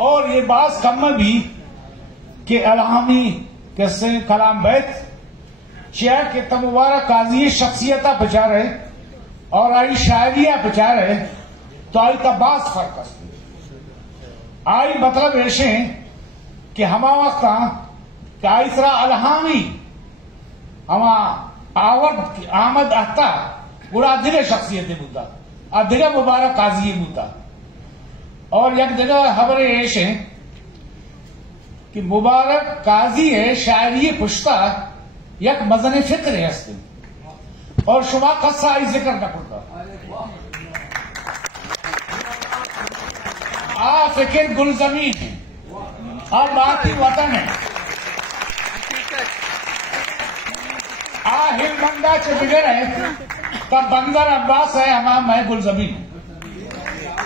और ये बात कम में भी कि अलहामी कैसे कलाम बैत चिया के तमुबारक काजी शख्सियता पचा रहे और आई शायरिया पचा रहे तो आई तबास फर्क आई मतलब ऐसे कि हमा वक्त आई तरह अलहामी हमा आमद आता बुरा अधिक शख्सियत मुद्दा अधिक मुबारक काजी मुद्दा और एक जगह खबर ऐसे कि मुबारक काजी है शायरी पुश्ता यक मजन फिक्र है हस्ते और शुमा कस्सा आई जिक्र न पड़ता आ फिक्र गुल जमीन है और बाकी वतन है आ हिलमंदा च बिगड़ है तब बंदर अब्बास है हमारा मैं गुल जमीन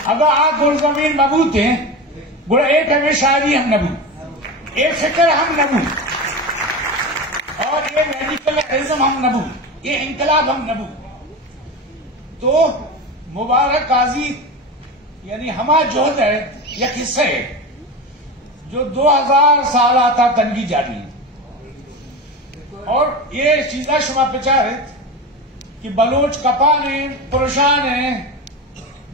अगर आ गुल जमीन मबूत है गुड़ा एक है शायरी हम नबू एक फिक्र हम नबू और ये मेडिकल इल्म हम नबू ये इंकलाब हम नबू तो मुबारक काजी यानी हमा जोहद है या किस्से है जो 2000 साल आता तनगी जारी है और ये चीजा शुमा प्रचार है कि बलोच कपा ने पुरुषा ने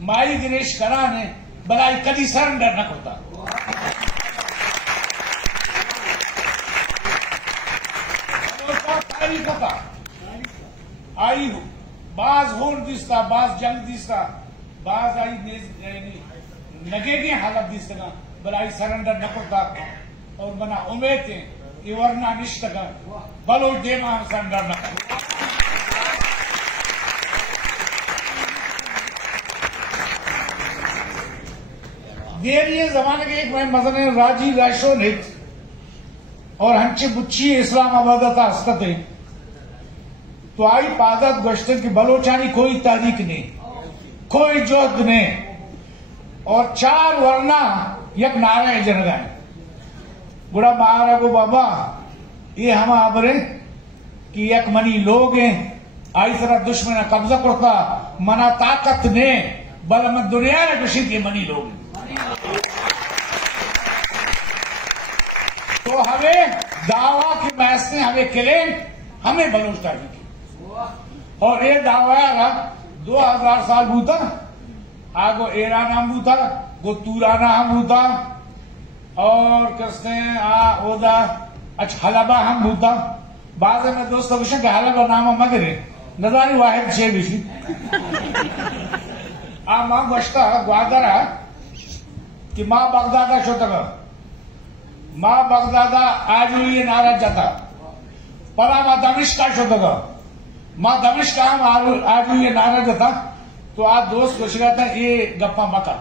माई दिनेश करा ने बलाई कभी सरेंडर न करता कथा आई हो बाज होर दिसता बाज जंग दिसता बाज आई नगे की हालत दिसता बलाई सरेंडर न करता और बना उम्मीद है ये वरना निश्चित का बलोच देमा सरेंडर न करता देर ये जमाने के एक मजन राजी राशो ने और हंचे बुच्ची इस्लामाबाद था हस्ते तो आई पादत गश्ते की बलोचानी कोई तारीख नहीं कोई जोत नहीं और 4 वरना यक नारा जनगा है गुड़ा मारा को बाबा ये हम आबरे कि यक मनी लोग हैं आई तरह दुश्मन कब्जा करता मना ताकत ने बल मत दुनिया ने खुशी के मनी लोग तो हमें दावा की बहस ने हमें किले हमें बलोचता की और ये दावा 2000 साल बूता आगो एराना हम बूता गो तूराना हम बूता और कसने ओदा अच्छा हलाबा हम बूता बाद में दोस्तों विषय के हलाबा नाम मगरे नजारी वाहिद छे विषय मां बस्ता ग्वादरा कि मां बगदादा शोतगा मां बगदादा आज ये नाराज जाता परा मां दमिश्क का शोतगा मां दमिश्क का हम आज ये नाराज जाता तो आज दोस्त कुछ था ये गप्पा मका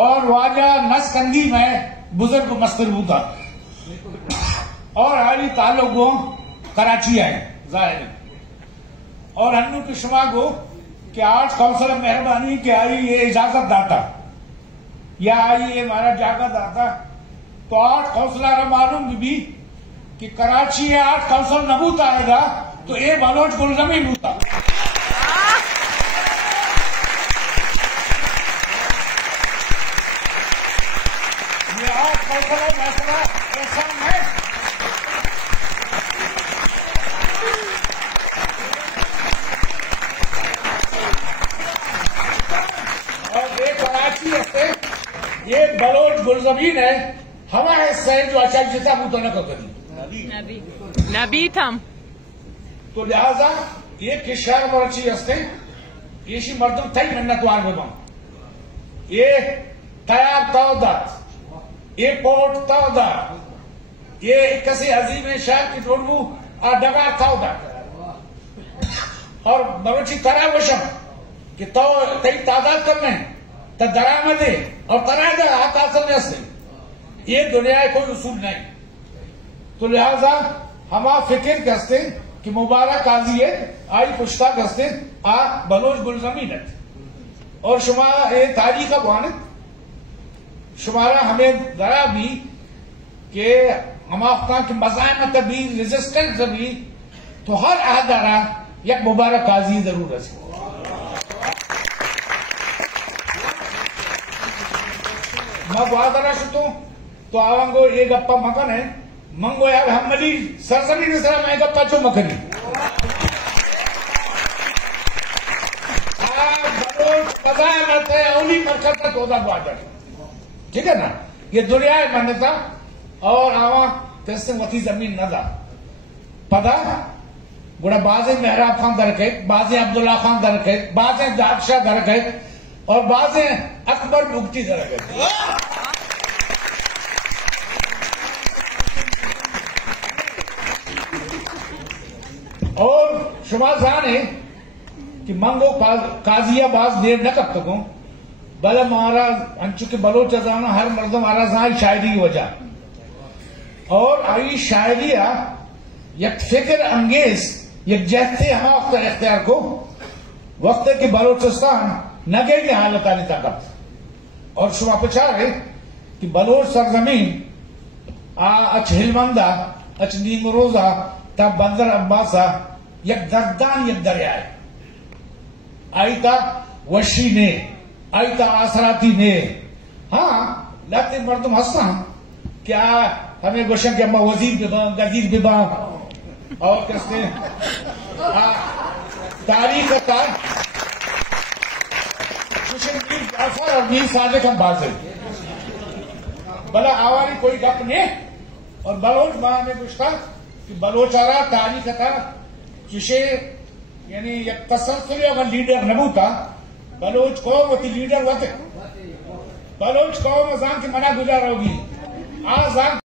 और वाजा नसकंदी में बुजुर्ग को मस्तूर था और हरी ताल्लुकों कराची आए जाहिर और हन्नू की शुमा को कि आज काउंसिल मेहरबानी कि आई ये इजाजत दाता या आई ये हमारा जागा दाता तो आज काउंसिलर मालूम भी कि कराची है आज काउंसिल नबूत आएगा तो ये बलोच गुलजमी बूता ये आज काउंसिल फैसला ऐसा है और ये कराची है ये बलोच गुलजमीन है हमारे हिस्सा है जो अच्छा जिता बूता न करी नबी थम तो लिहाजा ये किशार मरची हस्ते ये शी मर्दम तई मिन्नतवार बदम ये तयाब तावदात ये पोर्ट तावदात ये कसी अजीम शाह की जोड़बू आ डगा तावदात और मरोची तरा वशम कि तो तई तादाद करने तो दरामदे और तरादा आकाशल में हस्ते ये दुनिया कोई उसूल नहीं तो लिहाजा हमा फिक्र करते कि मुबारक काजी है आई पुश्ता करते आ बलोच गुलजमीन और शुमा ये तारीख का वान शुमारा हमें जरा भी कि हमारा के मजामत भी रेजिस्टेंस भी तो हर आदारा एक मुबारक काजी जरूरत है मग वादरा शुतो तो आवंगो ये गप्पा मकन है मंगो यार हमली सरसरी निसरा मैं गप्पा चो मकनी बजाय मरते औली मरकत तोदा बादर ठीक है ना ये दुनिया है मान्यता और आवा तेरे वती जमीन न दा पता गुड़ा बाजे मेहराब खान दरके बाजे अब्दुल्ला खान दरके बाजे दादशाह दरके और बाजे अकबर मुक्ति दरके और शुमार जाने कि मंगो काजिया बाज देर न कब तक भले महाराज अंचु के बलोच जाना हर मर्द महाराज आई शायरी की वजह और आई शायरिया यक फिक्र अंगेज यक जहते हम अख्तर इख्तियार को वक्त के बलोचिस्तान नगे की हालत आनी ताकत और शुमा पचार है कि बलोच सरजमीन अच हिलमंदा अच नीमरोजा तब बंदर अब्बासा यक दर्दान यक दरिया है आईता वशी ने आईता आसराती ने हाँ लाते मर्दम हंसा क्या हमें गोशा के अम्मा वजीर बिबा गजीर बिबा और कैसे तारीख का मीर जाफर और मीर सादिक हम बात भला आवारी कोई गप ने और बलोच मां में पूछता कि बलोचारा तारीख था जिसे यानी एक तसलसल अगर लीडर नबूता बलोच कौम वती लीडर वत बलोच कौम अजान की मना गुजार होगी आजान